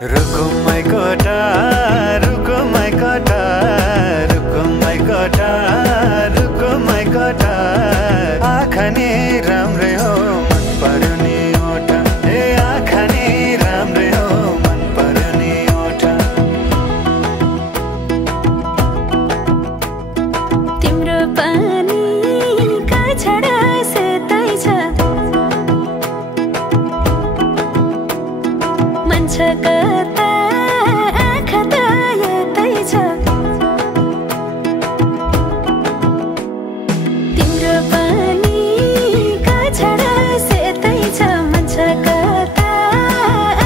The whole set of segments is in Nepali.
रुको my कोटा रुको my कोटा रुको my कोटा रुको my कोटा आँखा नि राम्रै हो मन पर्यो नि ओठा ए आँखा नि राम्रै हो मन पर्यो नि ओठा तिम्रो पानी का छडा सेतै छ मन छ कता आँखा त यतै छ तिम्रो पानी का छडा सेतै छ मन छ कता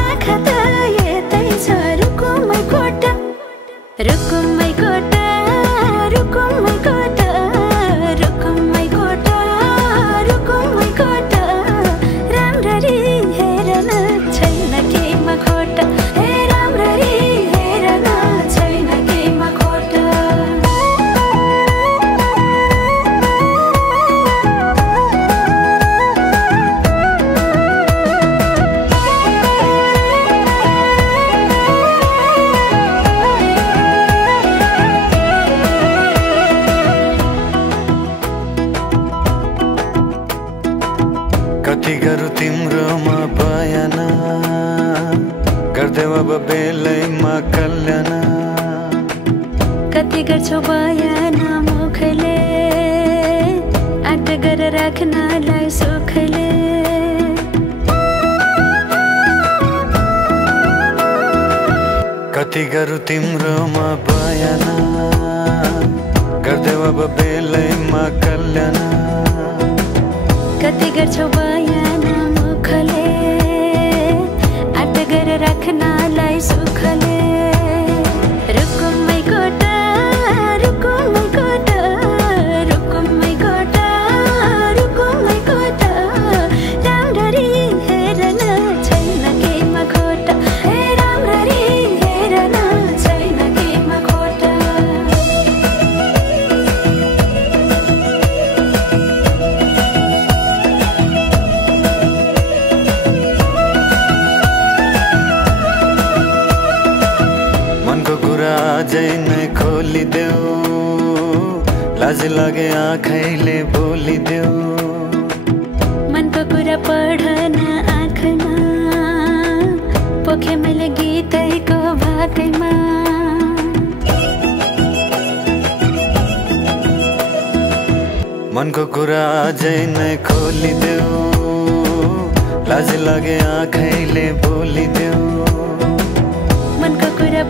आँखा त यतै छ रुको my कोटा रुको my कोटा रुको my कोटा रुको my कोटा रुको my कोटा राम्ररी हेर्न छैन केहीमा खोटा हे राम्ररी हेर्न छैन केहीमा खोटा कति गरौँ तिम्रोमा बयान गर्दै अब बेलैमा कल्याण कति गर्छौ बयान मुखले आँट गरेर राख्नलाई सुखले कति गरौँ तिम्रोमा बयान गर्दै अब बेलैमा कल्याण कति गर्छौ बयान मुखले आँट गरेर राख्नलाई सुखले रुको my कोटा रुको my कोटा रुको my कोटा रुको my कोटा राम्ररी हेर्न छैन केहीमा खोटा हे राम्ररी हेर्न छैन केहीमा खोटा मनको कुरा अझै नै खोलिदेऊ लाज लागे आँखैले बोलिदेऊ मनको कुरा पढ्न आँखमा पोखे मैले गीतैको भाकैमा मनको कुरा अझै नै खोलिदेऊ लाज लागे आँखैले बोलिदेऊ मनको कुरा